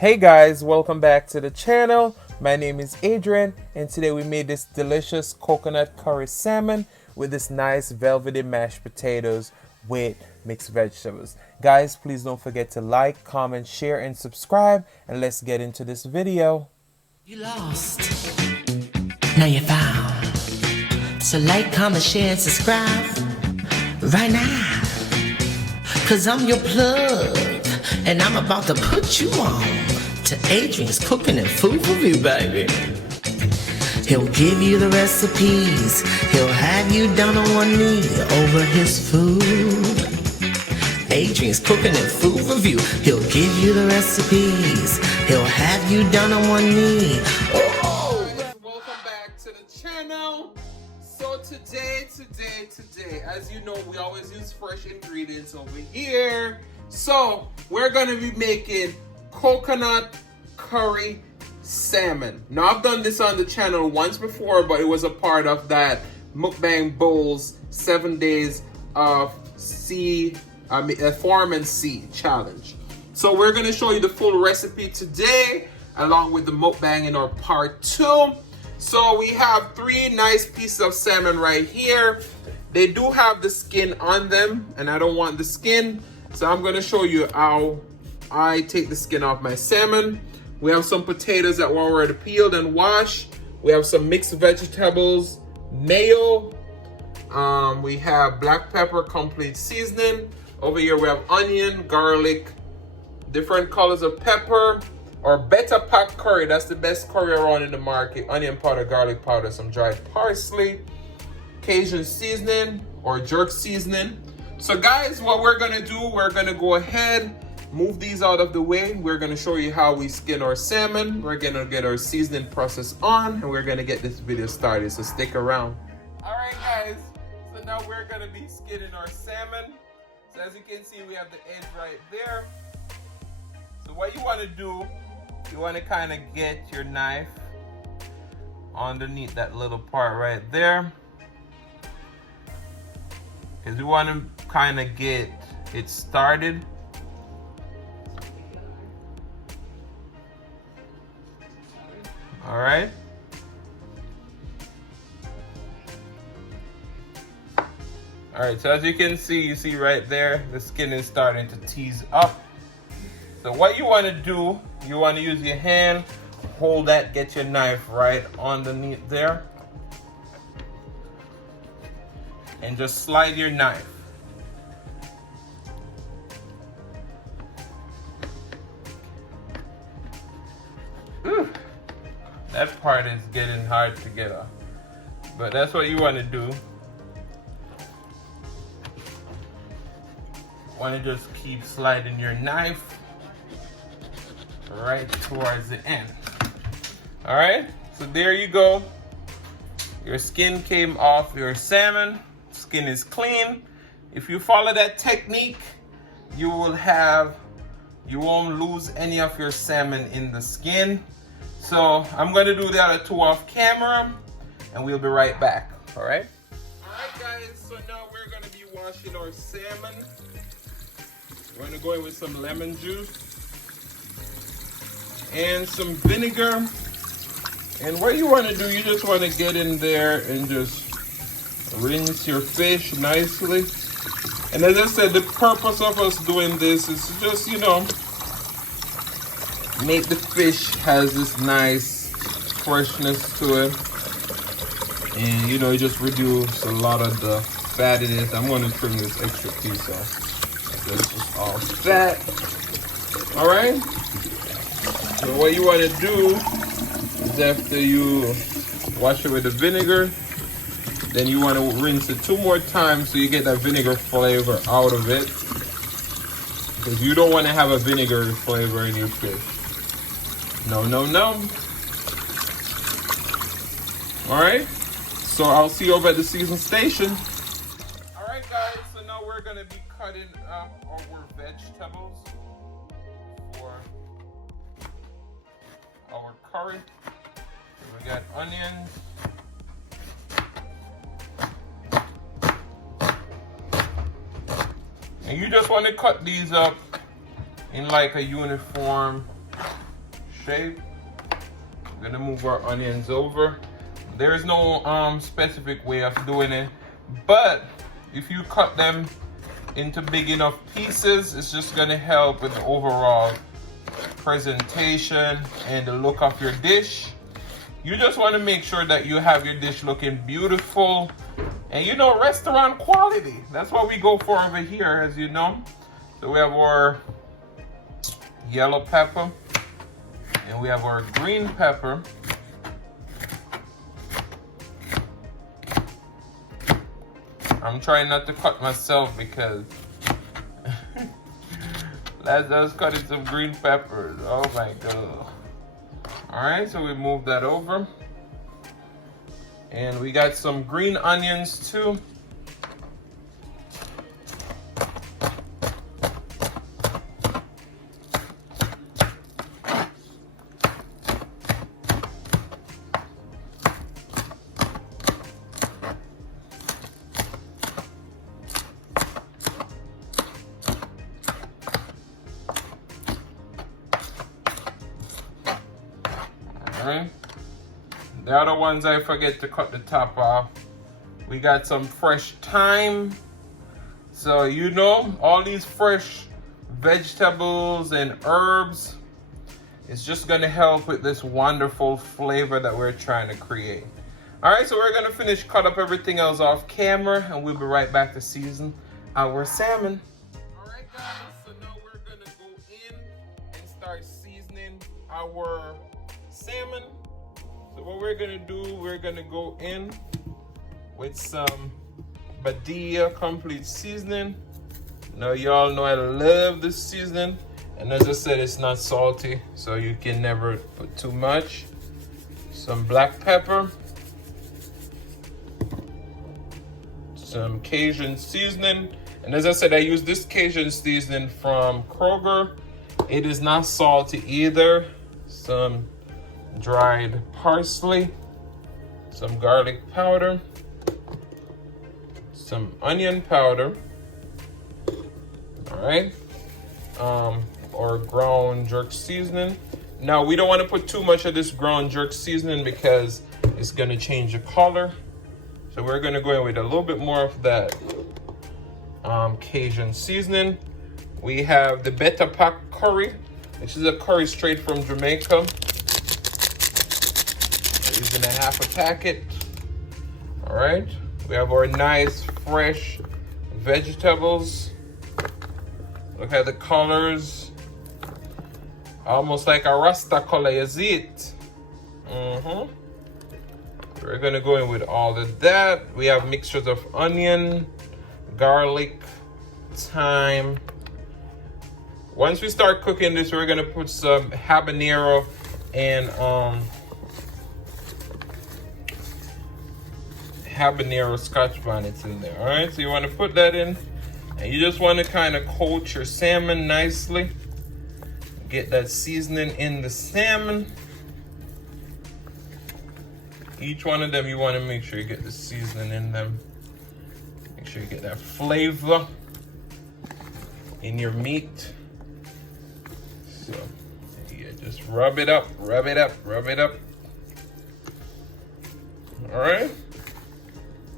Hey guys, welcome back to the channel. My name is Adrian and today we made this delicious coconut curry salmon with this nice velvety mashed potatoes with mixed vegetables. Guys, please don't forget to like, comment, share, and subscribe, and let's get into this video. You lost, now you're found. So like, comment, share, and subscribe right now. Cause I'm your plug, and I'm about to put you on to Adrian's Cooking and Food Review, baby. He'll give you the recipes, he'll have you down on one knee over his food. Adrian's Cooking and Food Review, he'll give you the recipes, he'll have you down on one knee. Oh! Welcome back to the channel. So today, as you know, we always use fresh ingredients over here. So we're gonna be making coconut curry salmon. Now I've done this on the channel once before, but it was a part of that Mukbang Bowls 7 days of Farm and Sea challenge. So we're gonna show you the full recipe today, along with the mukbang in our part 2. So we have 3 nice pieces of salmon right here. They do have the skin on them, and I don't want the skin, so I'm gonna show you how I take the skin off my salmon. We have some potatoes that were already peeled and washed. We have some mixed vegetables, mayo. We have black pepper, complete seasoning. Over here we have onion, garlic, different colors of pepper, or better pack curry. That's the best curry around in the market. Onion powder, garlic powder, some dried parsley, Cajun seasoning or jerk seasoning. So guys, what we're gonna do, we're gonna go ahead, move these out of the way. We're gonna show you how we skin our salmon. We're gonna get our seasoning process on, and we're gonna get this video started, so stick around. All right guys, so now we're gonna be skinning our salmon. So as you can see, we have the edge right there. So what you wanna do, you wanna kinda get your knife underneath that little part right there, because we wanna kinda get it started. All right. All right, so as you can see, you see right there, the skin is starting to tease up. So what you want to do, you want to use your hand, hold that, get your knife right underneath there, and just slide your knife. Whew. That part is getting hard to get off, but that's what you want to do. Want to just keep sliding your knife right towards the end. All right, so there you go. Your skin came off your salmon. Skin is clean. If you follow that technique, you won't lose any of your salmon in the skin. So I'm gonna do the other 2 off camera, and we'll be right back. All right. All right, guys. So now we're gonna be washing our salmon. We're gonna go in with some lemon juice and some vinegar. And what you wanna do, you just wanna get in there and just rinse your fish nicely. And as I said, the purpose of us doing this is just, you know, make the fish has this nice freshness to it. And you know, you just reduce a lot of the fat in it. I'm gonna trim this extra piece off. This is all fat. All right. So what you want to do is, after you wash it with the vinegar, then you want to rinse it 2 more times so you get that vinegar flavor out of it, because you don't want to have a vinegar flavor in your fish. No, no, no. All right. So I'll see you over at the season station. All right, guys. So now we're gonna be cutting up our vegetables for our curry. So we got onions, and you just want to cut these up in like a uniform shape. I'm gonna move our onions over. There is no specific way of doing it, but if you cut them into big enough pieces, it's just gonna help with the overall presentation and the look of your dish. You just want to make sure that you have your dish looking beautiful and, you know, restaurant quality. That's what we go for over here, as you know. So we have our yellow pepper and we have our green pepper. I'm trying not to cut myself because let's cut in some green peppers. Oh my god. Alright, so we move that over. And we got some green onions too. Alright. The other ones I forget to cut the top off. We got some fresh thyme. So, you know, all these fresh vegetables and herbs, it's just gonna help with this wonderful flavor that we're trying to create. Alright, so we're gonna finish cut up everything else off camera and we'll be right back to season our salmon. Alright guys, so now we're gonna go in and start seasoning our salmon. So what we're gonna do, we're gonna go in with some Badia complete seasoning. Now y'all know I love this seasoning, and as I said, it's not salty, so you can never put too much. Some black pepper, some Cajun seasoning, and as I said, I use this Cajun seasoning from Kroger. It is not salty either. Some dried parsley, some garlic powder, some onion powder, all right, or ground jerk seasoning. Now we don't want to put too much of this ground jerk seasoning because it's going to change the color, so we're going to go in with a little bit more of that Cajun seasoning. We have the Beta Pack curry, which is a curry straight from Jamaica. Using a half a packet. All right, we have our nice fresh vegetables. Look at the colors, almost like a rasta color, is it? We're gonna go in with all of that. We have mixtures of onion, garlic, thyme. Once we start cooking this, we're gonna put some habanero and habanero scotch bonnets in there. All right, so you want to put that in, and you just want to kind of coat your salmon nicely. Get that seasoning in the salmon. Each one of them, you want to make sure you get the seasoning in them. Make sure you get that flavor in your meat. So yeah, just rub it up, rub it up, rub it up. All right.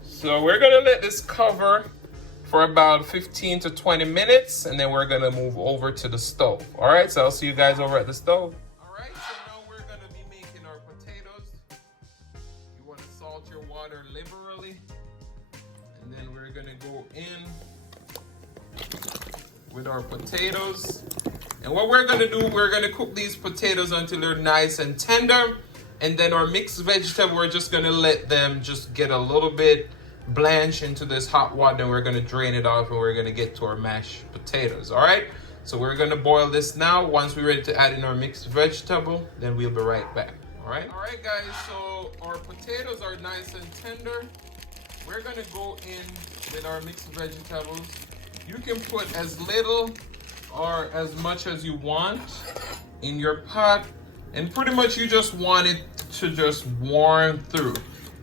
So we're gonna let this cover for about 15 to 20 minutes, and then we're gonna move over to the stove. All right, so I'll see you guys over at the stove. All right, so now we're gonna be making our potatoes. You wanna salt your water liberally, and then we're gonna go in with our potatoes. And what we're gonna do, we're gonna cook these potatoes until they're nice and tender. And then our mixed vegetable, we're just gonna let them just get a little bit blanch into this hot water, and we're gonna drain it off, and we're gonna get to our mashed potatoes. All right, so we're gonna boil this now. Once we're ready to add in our mixed vegetable, then we'll be right back. All right guys, so our potatoes are nice and tender. We're gonna go in with our mixed vegetables. You can put as little or as much as you want in your pot, and pretty much you just want it to just warm through.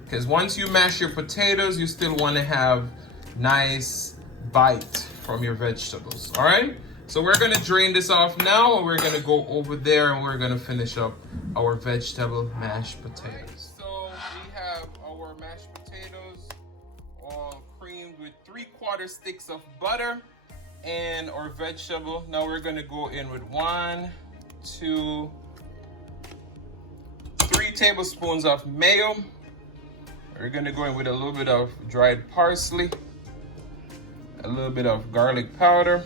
Because once you mash your potatoes, you still want to have nice bite from your vegetables. All right, So we're gonna drain this off now, and we're gonna go over there and we're gonna finish up our vegetable mashed potatoes. So we have our mashed potatoes all creamed with 3/4 sticks of butter and our vegetable. Now we're gonna go in with 1, 2, 3 tablespoons of mayo. We're gonna go in with a little bit of dried parsley, a little bit of garlic powder,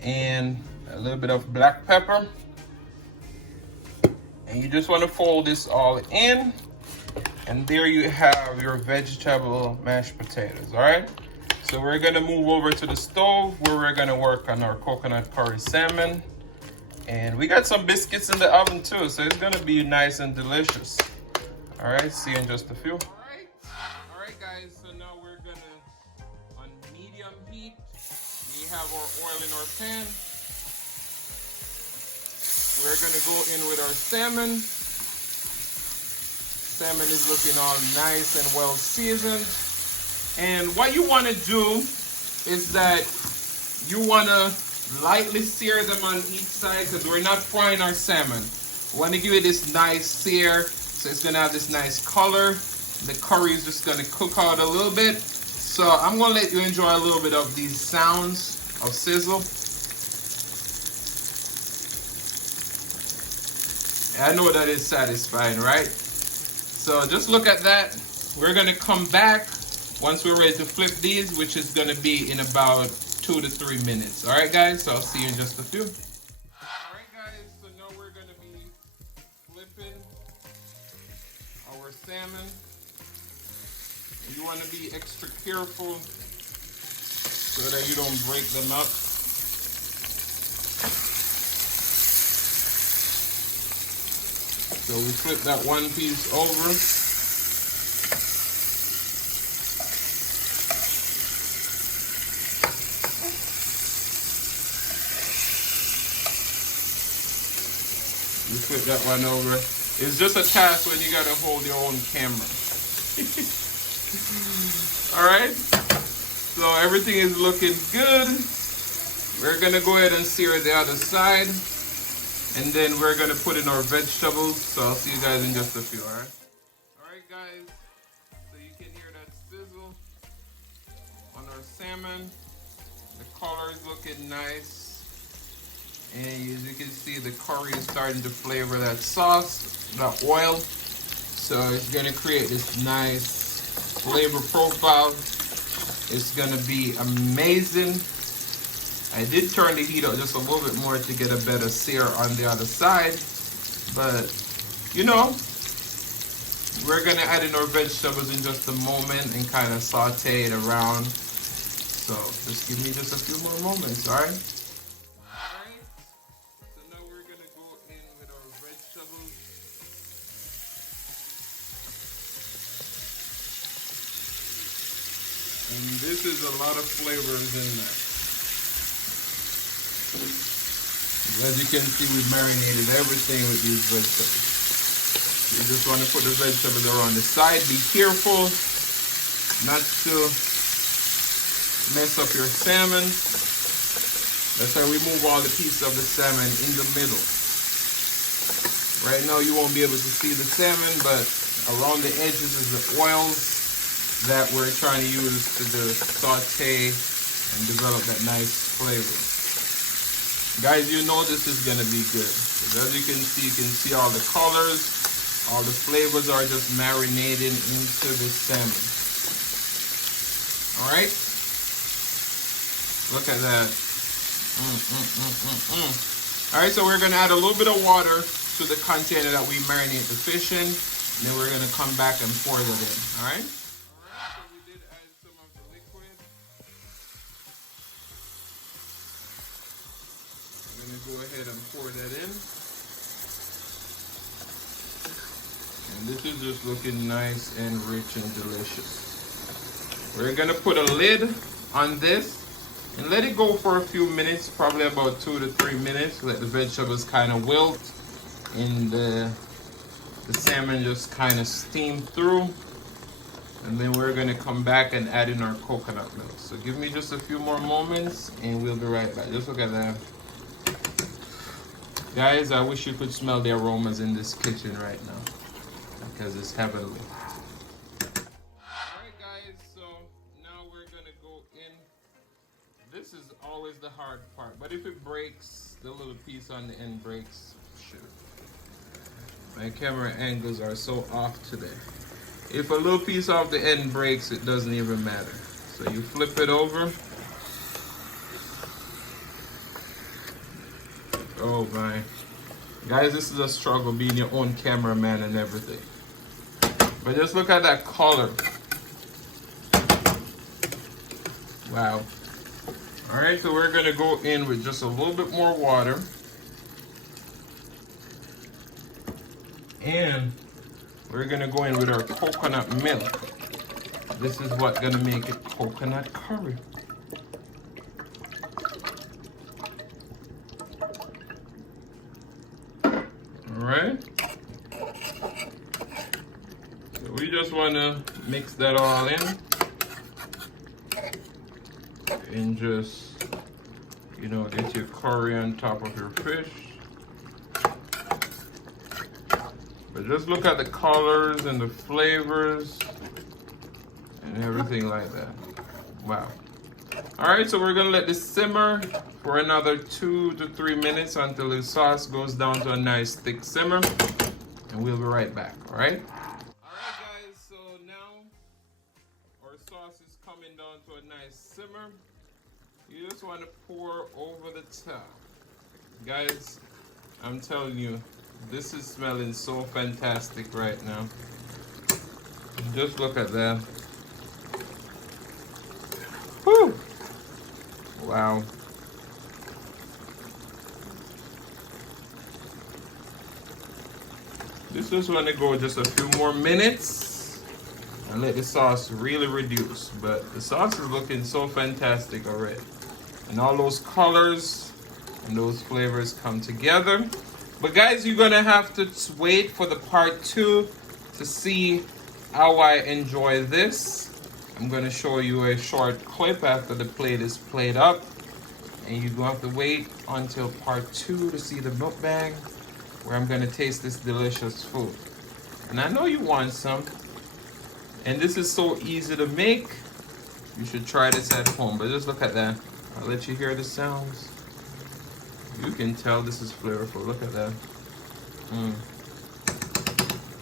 and a little bit of black pepper. And you just want to fold this all in, and there you have your vegetable mashed potatoes. All right, so we're gonna move over to the stove where we're gonna work on our coconut curry salmon, and we got some biscuits in the oven too, so it's gonna be nice and delicious. All right, see you in just a few. All right guys, so now we're gonna, on medium heat, we have our oil in our pan. We're gonna go in with our salmon. Salmon is looking all nice and well seasoned. And what you wanna do is that you wanna lightly sear them on each side, because we're not frying our salmon. We wanna give it this nice sear, so it's gonna have this nice color. The curry is just gonna cook out a little bit. So I'm gonna let you enjoy a little bit of these sounds of sizzle. I know that is satisfying, right? So just look at that. We're gonna come back once we're ready to flip these, which is gonna be in about 2 to 3 minutes. All right, guys, so I'll see you in just a few. All right, guys, so now we're gonna be flipping our salmon. You wanna be extra careful so that you don't break them up. So we flip that one piece over. You flip that one over. It's just a task when you gotta hold your own camera. All right. So everything is looking good. We're gonna go ahead and sear the other side. And then we're gonna put in our vegetables. So I'll see you guys in just a few, all right? All right, guys. So you can hear that sizzle on our salmon. The color is looking nice. And as you can see, the curry is starting to flavor that sauce, that oil. So it's gonna create this nice flavor profile. It's gonna be amazing. I did turn the heat up just a little bit more to get a better sear on the other side, but you know, we're gonna add in our vegetables in just a moment and kind of saute it around. So just give me just a few more moments, all right? All right, so now we're gonna go in with our vegetables. And this is a lot of flavors in there. As you can see, we marinated everything with these vegetables. You just want to put the vegetables around the side. Be careful not to mess up your salmon. That's why we move all the pieces of the salmon in the middle. Right now you won't be able to see the salmon, but around the edges is the oils that we're trying to use to saute and develop that nice flavor. Guys, you know this is gonna be good. As you can see all the colors, all the flavors are just marinating into the salmon. All right, look at that. All right, so we're gonna add a little bit of water to the container that we marinate the fish in, and then we're gonna come back and pour that in. All right. So we did add some of the liquid. I'm gonna go ahead and pour that in. And this is just looking nice and rich and delicious. We're gonna put a lid on this and let it go for a few minutes, probably about 2 to 3 minutes. Let the vegetables kind of wilt and the salmon just kind of steam through. And then we're gonna come back and add in our coconut milk. So give me just a few more moments and we'll be right back. Just look at that. Guys, I wish you could smell the aromas in this kitchen right now because it's heavenly. Alright guys, so now we're gonna go in. This is always the hard part, but if it breaks, the little piece on the end breaks, shoot. My camera angles are so off today. If a little piece off the end breaks, it doesn't even matter. So you flip it over. Oh my. Guys, this is a struggle being your own cameraman and everything. But just look at that color. Wow. Alright, so we're gonna go in with just a little bit more water. And we're gonna go in with our coconut milk. This is what's gonna make it coconut curry. Alright. So we just wanna mix that all in. And just, you know, get your curry on top of your fish. But just look at the colors and the flavors and everything like that. Wow. Alright, so we're gonna let this simmer for another 2 to 3 minutes until the sauce goes down to a nice thick simmer. And we'll be right back, alright? Alright guys, so now our sauce is coming down to a nice simmer. You just want to pour over the top. Guys, I'm telling you, this is smelling so fantastic right now. Just look at that. Whew. Wow. This just want to go just a few more minutes and let the sauce really reduce. But the sauce is looking so fantastic already. And all those colors and those flavors come together. But guys, you're gonna have to wait for the part 2 to see how I enjoy this. I'm gonna show you a short clip after the plate is played up. And you're gonna have to wait until part 2 to see the mukbang where I'm gonna taste this delicious food. And I know you want some. And this is so easy to make. You should try this at home. But just look at that. I'll let you hear the sounds. You can tell this is flavorful. Look at that.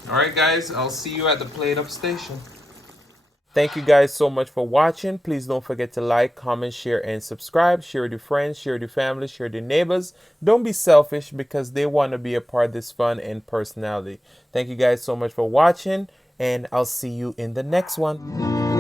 Alright guys, I'll see you at the plate up station. Thank you guys so much for watching. Please don't forget to like, comment, share, and subscribe. Share with your friends, share with your family, share with your neighbors. Don't be selfish because they want to be a part of this fun and personality. Thank you guys so much for watching, and I'll see you in the next one.